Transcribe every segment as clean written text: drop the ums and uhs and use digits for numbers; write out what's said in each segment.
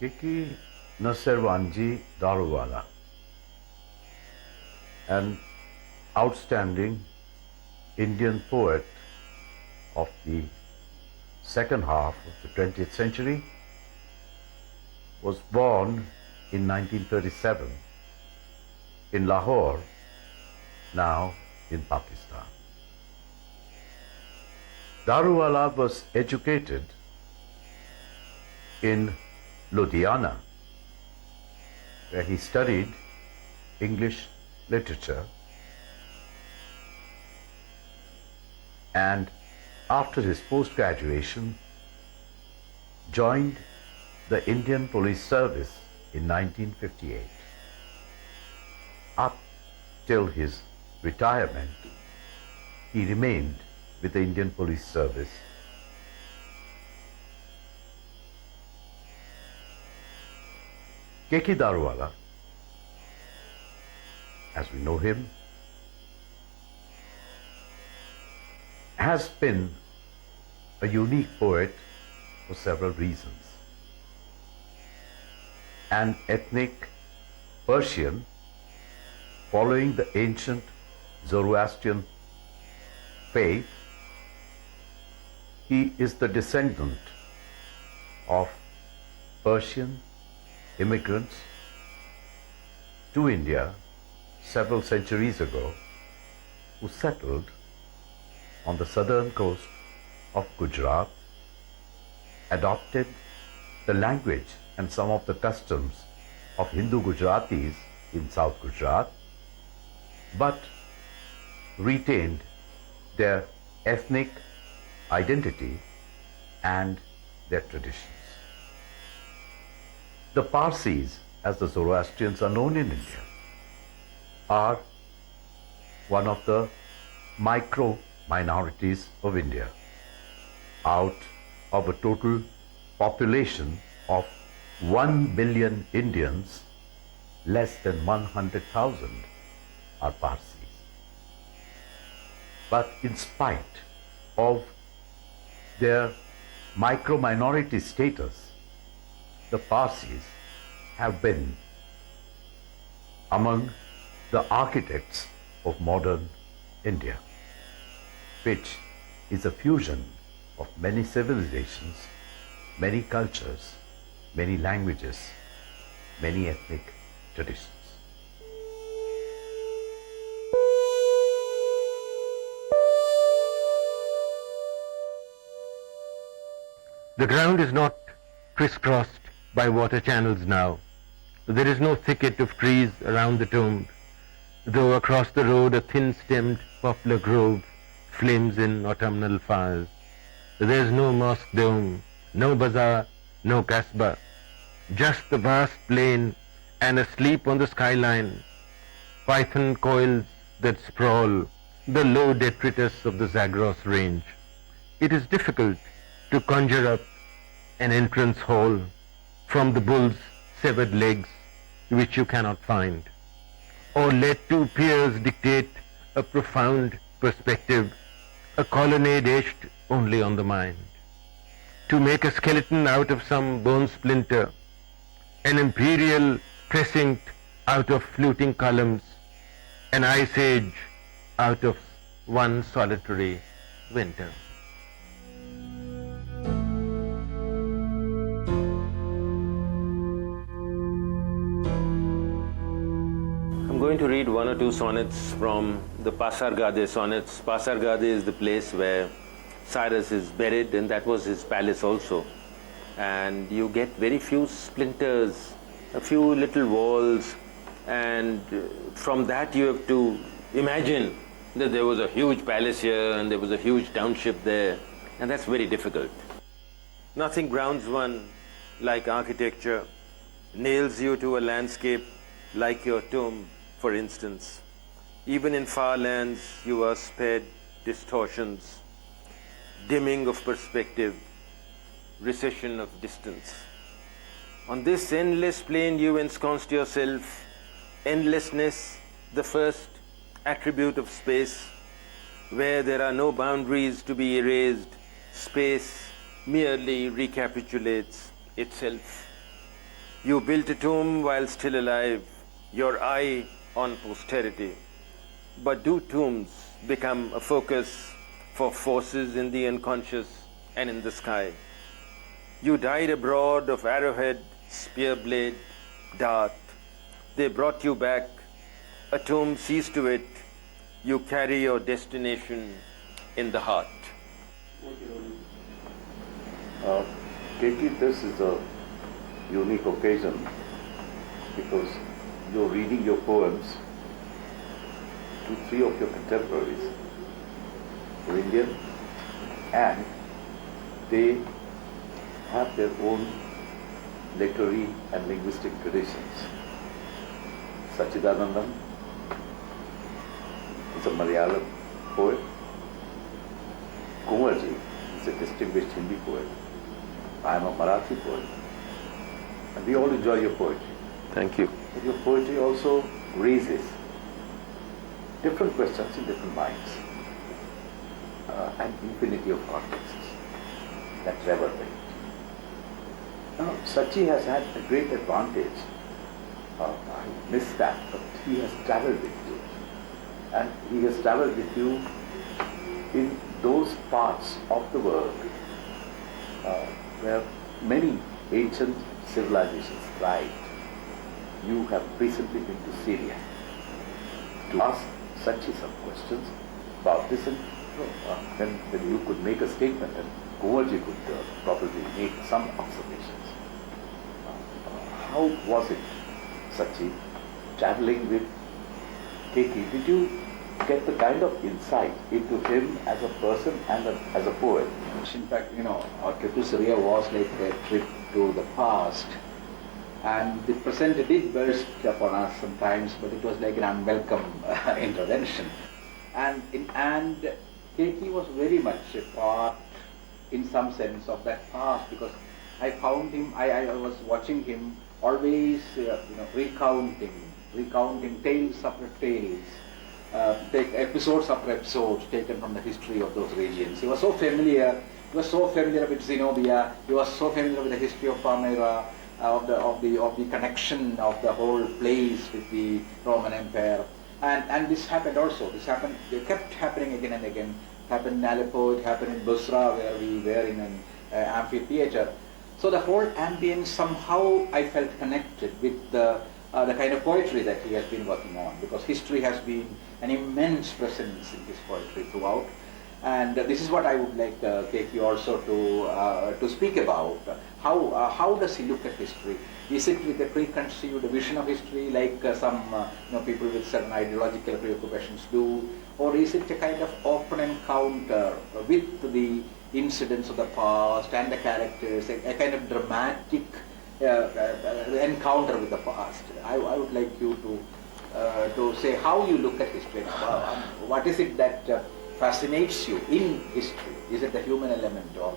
Keki Nasserwanji Daruwalla, an outstanding Indian poet of the second half of the 20th century, was born in 1937 in Lahore, now in Pakistan. Daruwalla was educated in Ludhiana, where he studied English literature, and after his post-graduation joined the Indian Police Service in 1958. Up till his retirement, he remained with the Indian Police Service. Keki Daruwalla, as we know him, has been a unique poet for several reasons. An ethnic Persian following the ancient Zoroastrian faith, he is the descendant of Persian immigrants to India several centuries ago, who settled on the southern coast of Gujarat, adopted the language and some of the customs of Hindu Gujaratis in South Gujarat, but retained their ethnic identity and their traditions. The Parsis, as the Zoroastrians are known in India, are one of the micro-minorities of India. Out of a total population of 1 billion Indians, less than 100,000 are Parsis. But in spite of their micro-minority status, the Parsis have been among the architects of modern India, which is a fusion of many civilizations, many cultures, many languages, many ethnic traditions. The ground is not crisscrossed by water channels now. There is no thicket of trees around the tomb, though across the road a thin-stemmed poplar grove flames in autumnal fires. There is no mosque dome, no bazaar, no kasbah, just the vast plain, and asleep on the skyline, python coils that sprawl the low detritus of the Zagros range. It is difficult to conjure up an entrance hall from the bull's severed legs, which you cannot find, or let two piers dictate a profound perspective, a colonnade etched only on the mind. To make a skeleton out of some bone splinter, an imperial precinct out of fluting columns, an ice age out of one solitary winter. I'm going to read one or two sonnets from the Pasargade sonnets. Pasargade is the place where Cyrus is buried, and that was his palace also. And you get very few splinters, a few little walls, and from that you have to imagine that there was a huge palace here and there was a huge township there, and that's very difficult. Nothing grounds one like architecture, nails you to a landscape like your tomb, for instance. Even in far lands you are spared distortions, dimming of perspective, recession of distance. On this endless plain you ensconced yourself, endlessness, the first attribute of space, where there are no boundaries to be erased, space merely recapitulates itself. You built a tomb while still alive, your eye on posterity. But do tombs become a focus for forces in the unconscious and in the sky? You died abroad of arrowhead, spear blade, dart. They brought you back. A tomb sees to it. You carry your destination in the heart. Keki, this is a unique occasion because you're reading your poems to three of your contemporaries who are Indian, and they have their own literary and linguistic traditions. Sachidanandam is a Malayalam poet. Kumarji is a distinguished Hindi poet. I am a Marathi poet. And we all enjoy your poetry. Thank you. But your poetry also raises different questions in different minds. An infinity of contexts that reverberate. Now, Sachi has had a great advantage. I missed that, but he has traveled with you. And he has traveled with you in those parts of the world where many ancient civilizations thrived. You have recently been to Syria to ask Sachi some questions about this, and then you could make a statement and Kumarji could probably make some observations. How was it, Sachi, traveling with Keki? Did you get the kind of insight into him as a person and as a poet? In fact, our trip to Syria was like a trip to the past, and the present did burst upon us sometimes, but it was like an unwelcome intervention. And Keki was very much a part, in some sense, of that past, because I found him, I was watching him always, recounting tales after tales, take episodes after episodes taken from the history of those regions. He was so familiar. He was so familiar with Zenobia. He was so familiar with the history of Palmyra, of the connection of the whole place with the Roman Empire. And this happened also. It kept happening again and again. It happened in Aleppo. It happened in Busra, where we were in an amphitheater. So the whole ambience, somehow I felt connected with the kind of poetry that he has been working on, because history has been an immense presence in his poetry throughout. And this is what I would like Keki also to speak about. How does he look at history? Is it with a preconceived vision of history, like some people with certain ideological preoccupations do, or is it a kind of open encounter with the incidents of the past and the characters, a kind of dramatic encounter with the past? I would like you to say how you look at history. What is it that fascinates you in history? Is it the human element or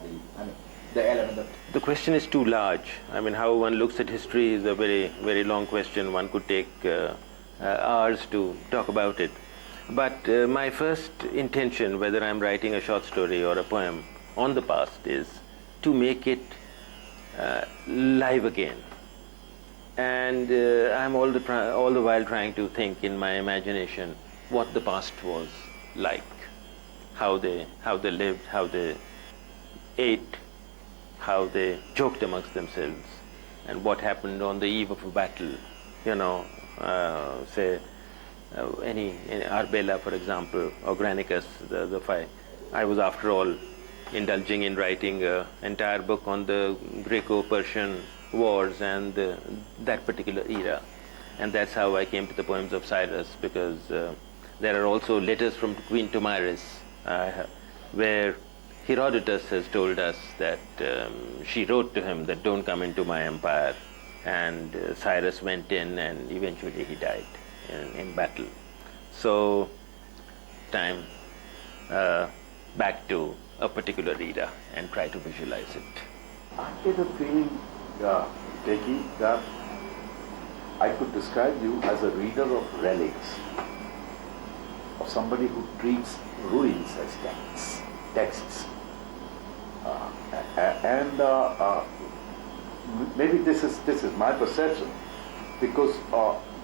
the element of... The question is too large. How one looks at history is a very, very long question. One could take hours to talk about it. But my first intention, whether I'm writing a short story or a poem on the past, is to make it live again. And I'm all the while trying to think in my imagination what the past was like, how they lived, how they ate, how they joked amongst themselves, and what happened on the eve of a battle. In Arbela, for example, or Granicus, the fight. I was, after all, indulging in writing an entire book on the Greco-Persian wars and that particular era. And that's how I came to the poems of Cyrus, because there are also letters from Queen Tomiris, where Herodotus has told us that she wrote to him that don't come into my empire, and Cyrus went in and eventually he died in battle. So, time back to a particular era and try to visualize it. I get a feeling, Keki, that I could describe you as a reader of relics, of somebody who treats ruins as texts. maybe this is my perception, because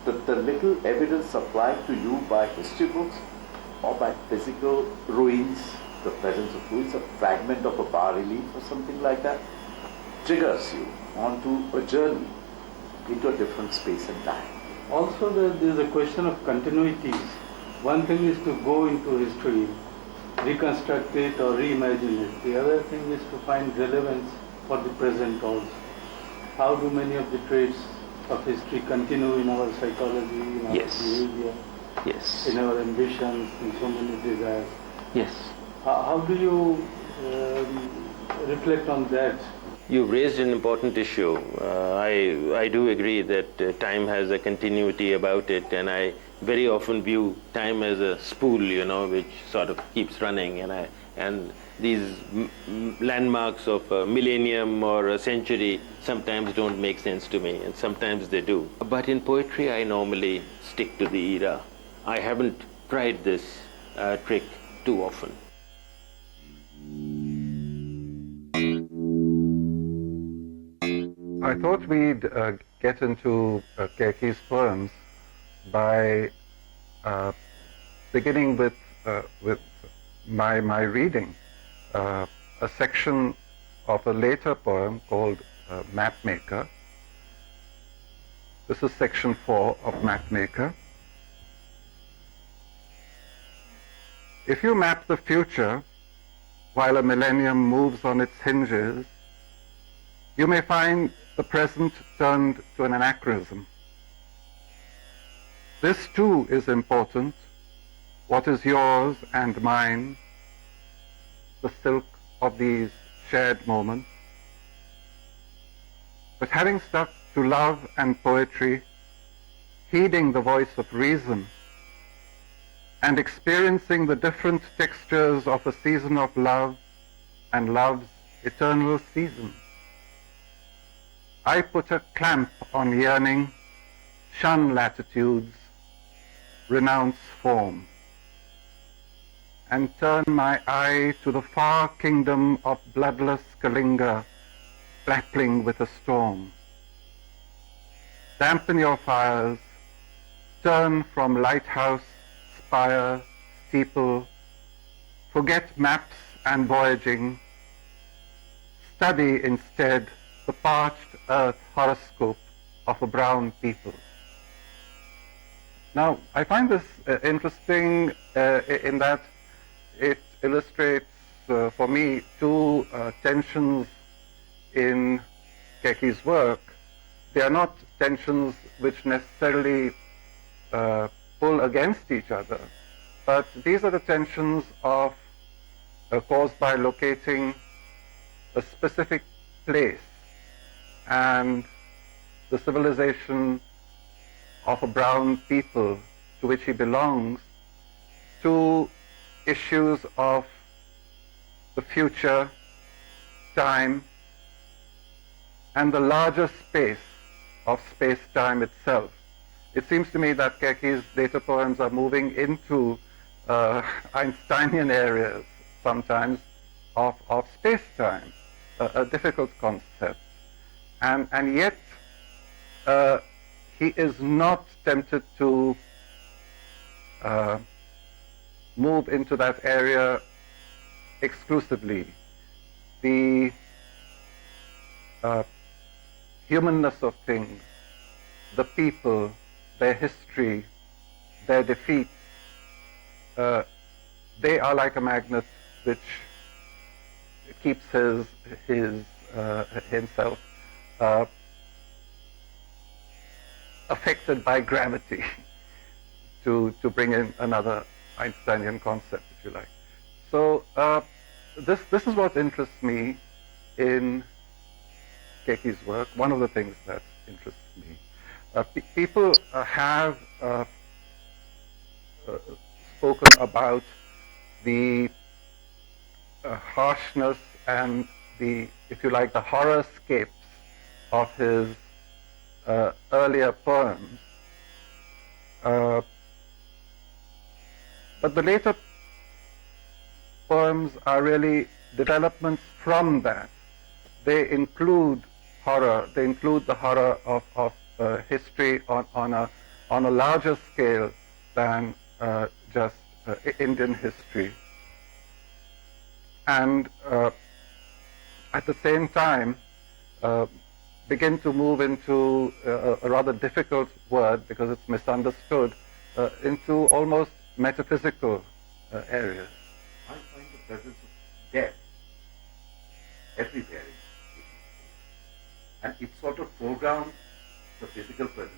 the little evidence supplied to you by history books or by physical ruins, the presence of ruins, a fragment of a bas-relief or something like that, triggers you onto a journey into a different space and time. Also, there is a question of continuities. One thing is to go into history, reconstruct it or reimagine it. The other thing is to find relevance for the present also. How do many of the traits of history continue in our psychology, in our Yes. behavior, Yes. in our ambitions, in so many desires? Yes. How do you reflect on that? You've raised an important issue. I do agree that time has a continuity about it, and I very often view time as a spool, which sort of keeps running, and these landmarks of a millennium or a century sometimes don't make sense to me, and sometimes they do. But in poetry, I normally stick to the era. I haven't tried this trick too often. I thought we'd get into Keki's poems by beginning with my reading a section of a later poem called Mapmaker. This is section 4 of Mapmaker. If you map the future while a millennium moves on its hinges, you may find the present turned to an anachronism. This too is important. What is yours and mine, the silk of these shared moments. But having stuck to love and poetry, heeding the voice of reason, and experiencing the different textures of a season of love and love's eternal season, I put a clamp on yearning, shun latitudes, renounce form, and turn my eye to the far kingdom of bloodless Kalinga, grappling with a storm. Dampen your fires, turn from lighthouse, spire, steeple, forget maps and voyaging, study instead the parched earth horoscope of a brown people. Now, I find this interesting in that it illustrates for me two tensions in Keki's work. They are not tensions which necessarily pull against each other, but these are the tensions of caused by locating a specific place and the civilization of a brown people to which he belongs, to issues of the future, time, and the larger space of space-time itself. It seems to me that Keki's later poems are moving into Einsteinian areas sometimes of space-time, a difficult concept. And yet he is not tempted to move into that area exclusively. The humanness of things, the people, their history, their defeats, they are like a magnet which keeps himself affected by gravity, to bring in another Einsteinian concept, if you like. So this is what interests me in Keki's work. One of the things that interests me. People have spoken about the harshness and the, if you like, the horrorscapes of his earlier poems. But the later poems are really developments from that. They include horror. They include the horror of history on a larger scale than just Indian history. And at the same time, begin to move into a rather difficult word, because it's misunderstood, into almost metaphysical areas. I find the presence of death everywhere, and it sort of foregrounds the physical presence.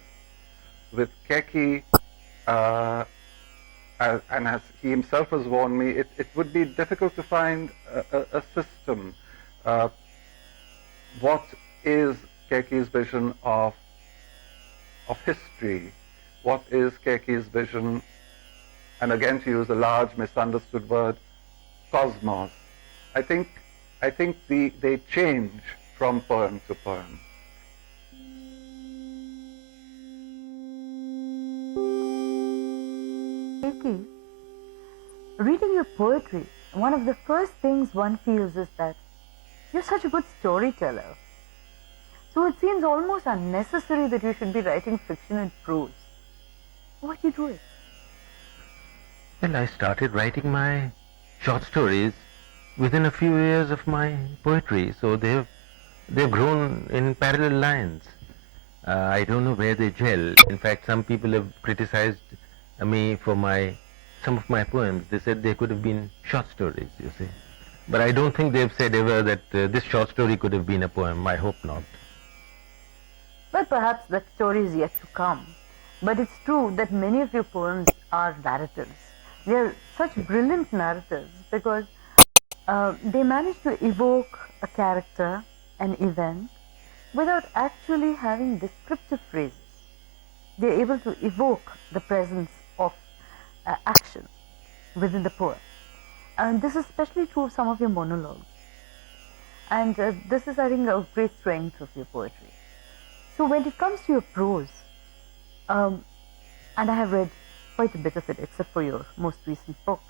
With Keki, and as he himself has warned me, it would be difficult to find a system. What is Keki's vision of history? What is Keki's vision, and again to use a large misunderstood word, cosmos? I think they change from poem to poem. Keki, reading your poetry, one of the first things one feels is that you're such a good storyteller. So it seems almost unnecessary that you should be writing fiction and prose. Why do you do it? Well, I started writing my short stories within a few years of my poetry, so they've grown in parallel lines. I don't know where they gel. In fact, some people have criticized me for some of my poems. They said they could have been short stories, you see. But I don't think they've said ever that this short story could have been a poem. I hope not. Well, perhaps that story is yet to come. But it's true that many of your poems are narratives. They are such brilliant narratives because they manage to evoke a character, an event, without actually having descriptive phrases. They're able to evoke the presence of action within the poem. And this is especially true of some of your monologues. And this is, I think, a great strength of your poetry. So when it comes to your prose, and I have read quite a bit of it except for your most recent book,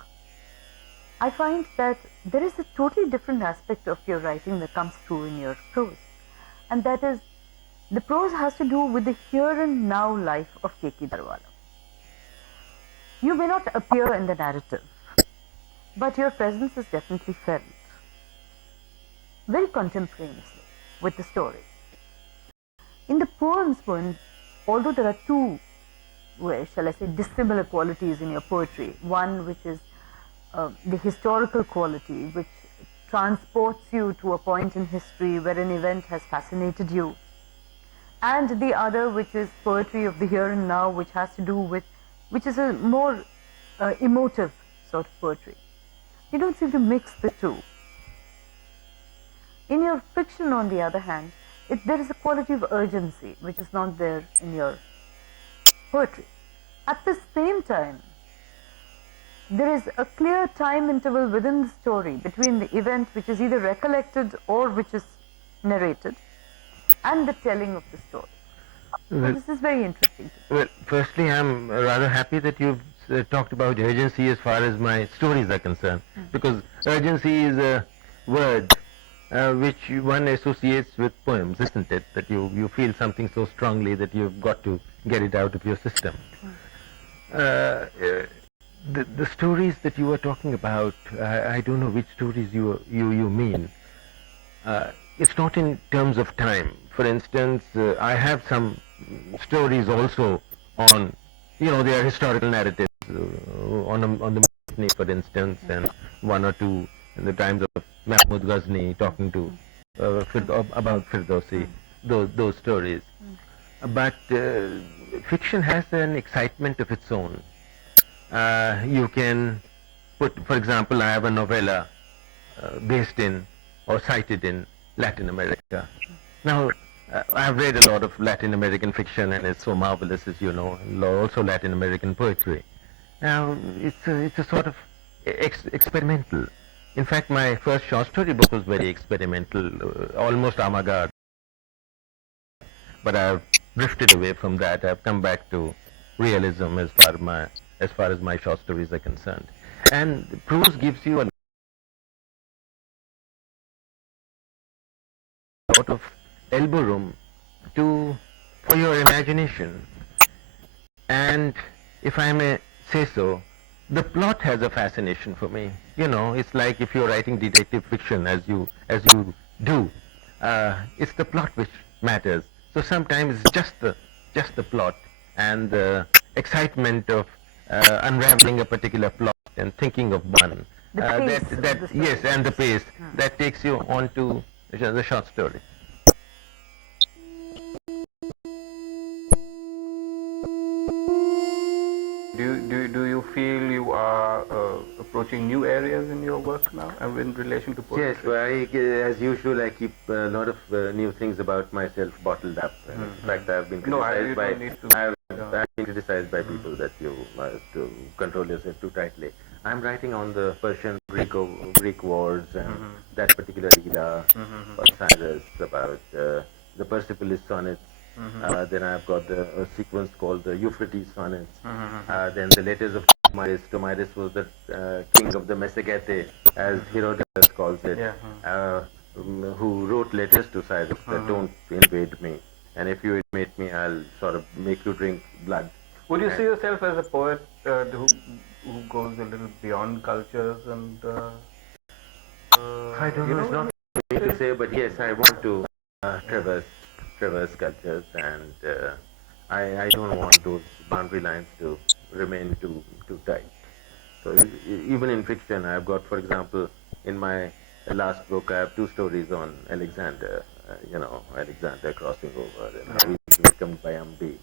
I find that there is a totally different aspect of your writing that comes through in your prose. And that is, the prose has to do with the here and now life of Keki Daruwalla. You may not appear in the narrative, but your presence is definitely felt very contemporaneously with the story. In the poems, although there are two, shall I say, dissimilar qualities in your poetry, one which is the historical quality, which transports you to a point in history where an event has fascinated you, and the other which is poetry of the here and now, which has to do with, which is a more emotive sort of poetry. You don't seem to mix the two. In your fiction, on the other hand, there is a quality of urgency which is not there in your poetry. At the same time, there is a clear time interval within the story between the event which is either recollected or which is narrated and the telling of the story. Well, this is very interesting. Well, firstly, I'm rather happy that you've talked about urgency as far as my stories are concerned, because urgency is a word which one associates with poems, isn't it? That you feel something so strongly that you've got to get it out of your system. The stories that you were talking about, I don't know which stories you mean. It's not in terms of time. For instance, I have some stories also on, they are historical narratives on the Mutiny, for instance, and one or two in the times of Mahmud Ghazni talking to about Firdausi, those stories. But fiction has an excitement of its own. You can put, for example, I have a novella based in or cited in Latin America. Now, I've read a lot of Latin American fiction, and it's so marvelous, as you know, and also Latin American poetry. Now, it's a sort of experimental. In fact, my first short story book was very experimental, almost avant-garde. But I've drifted away from that. I've come back to realism as far as my short stories are concerned. And prose gives you a lot of elbow room for your imagination. And if I may say so, the plot has a fascination for me. You know, it's like if you're writing detective fiction, as you do, it's the plot which matters. So sometimes it's just the plot and the excitement of unraveling a particular plot and thinking of one. The pace of the story. Yes, and the pace that takes you on to the short story. Do you feel you are approaching new areas in your work now and in relation to poetry? Yes, well, as usual, I keep a lot of new things about myself bottled up. In fact, I've been criticized by people that you to control yourself too tightly. I'm writing on the Persian Greek wars and that particular era for Cyrus, about the Persepolis sonnets. Then I've got a sequence called the Euphrates sonnets. Then the letters of Tomyris. Tomyris was the king of the Mesegete, as Herodotus calls it, who wrote letters to Cyrus that don't invade me. And if you invade me, I'll sort of make you drink blood. Would you see yourself as a poet who goes a little beyond cultures and... I don't know, it's not easy to say, but yes, I want to traverse cultures, and I don't want those boundary lines to remain too tight. So even in fiction, I've got, for example, in my last book, I have 2 stories on Alexander, Alexander crossing over and how he's welcomed by Ambi,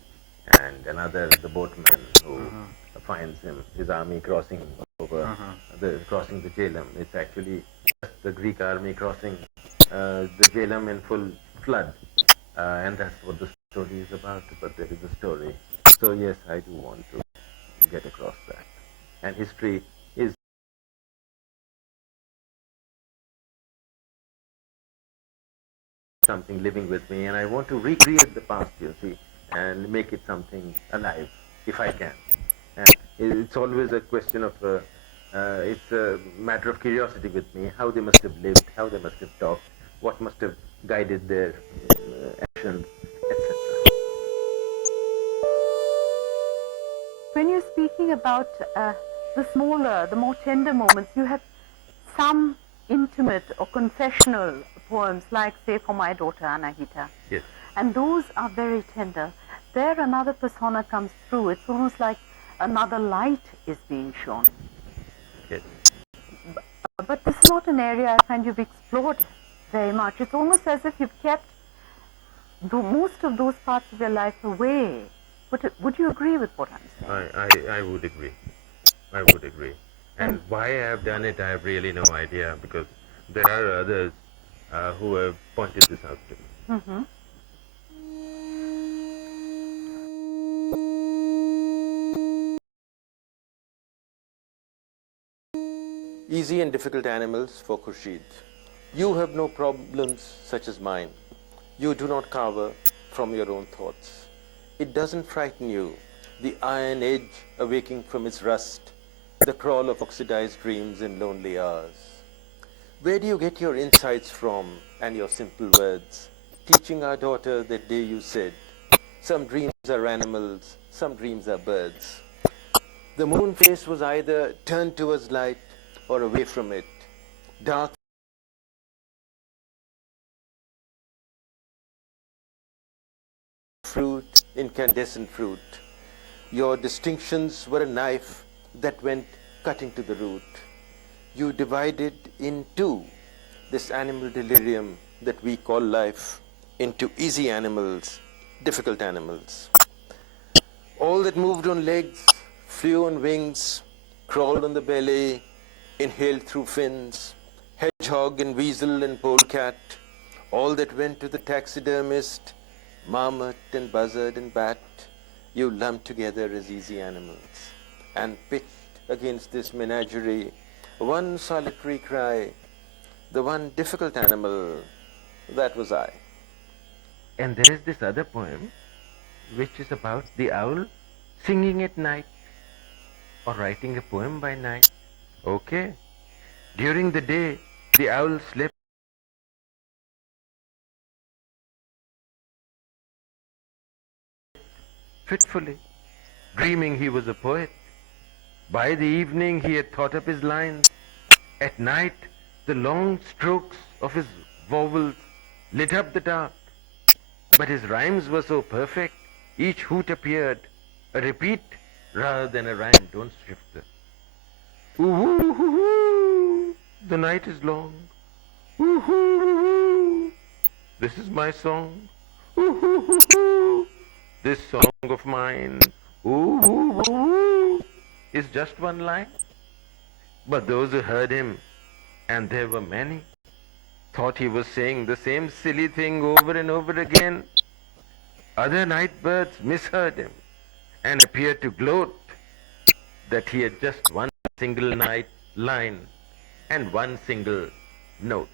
and another, the boatman who finds his army crossing over, crossing the Jhelum. It's actually just the Greek army crossing the Jhelum in full flood. And that's what the story is about, but there is a story. So yes, I do want to get across that. And history is something living with me, and I want to recreate the past, you see, and make it something alive, if I can. And it's always a question of, it's a matter of curiosity with me, how they must have lived, how they must have talked, what must have guided their actions, etc. When you're speaking about the smaller, the more tender moments, you have some intimate or confessional poems, like, say, For My Daughter Anahita. Yes. And those are very tender. There another persona comes through. It's almost like another light is being shown. Yes. But this is not an area I find you've explored very much. It's almost as if you've kept most of those parts of your life away. Would you agree with what I'm saying? I would agree. I would agree. And why I have done it, I have really no idea, because there are others who have pointed this out to me. Easy and difficult animals for Khurshid. You have no problems such as mine. You do not cower from your own thoughts. It doesn't frighten you, the iron edge awaking from its rust, the crawl of oxidized dreams in lonely hours. Where do you get your insights from and your simple words? Teaching our daughter that day you said, some dreams are animals, some dreams are birds. The moon face was either turned towards light or away from it. Dark fruit, incandescent fruit. Your distinctions were a knife that went cutting to the root. You divided in two this animal delirium that we call life into easy animals, difficult animals. All that moved on legs, flew on wings, crawled on the belly, inhaled through fins, hedgehog and weasel and polecat, all that went to the taxidermist, marmot and buzzard and bat, you lumped together as easy animals and pitched against this menagerie one solitary cry, the one difficult animal, that was I. And there is this other poem which is about the owl singing at night or writing a poem by night. Okay. During the day, the owl slept fitfully, dreaming he was a poet. By the evening he had thought up his lines. At night the long strokes of his vowels lit up the dark. But his rhymes were so perfect, each hoot appeared a repeat rather than a rhyme. Don't shift this. Ooh, the night is long. Ooh, this is my song. Ooh, this song of mine. Ooh, is just one line. But those who heard him, and there were many, thought he was saying the same silly thing over and over again. Other night birds misheard him and appeared to gloat that he had just one single night line and one single note.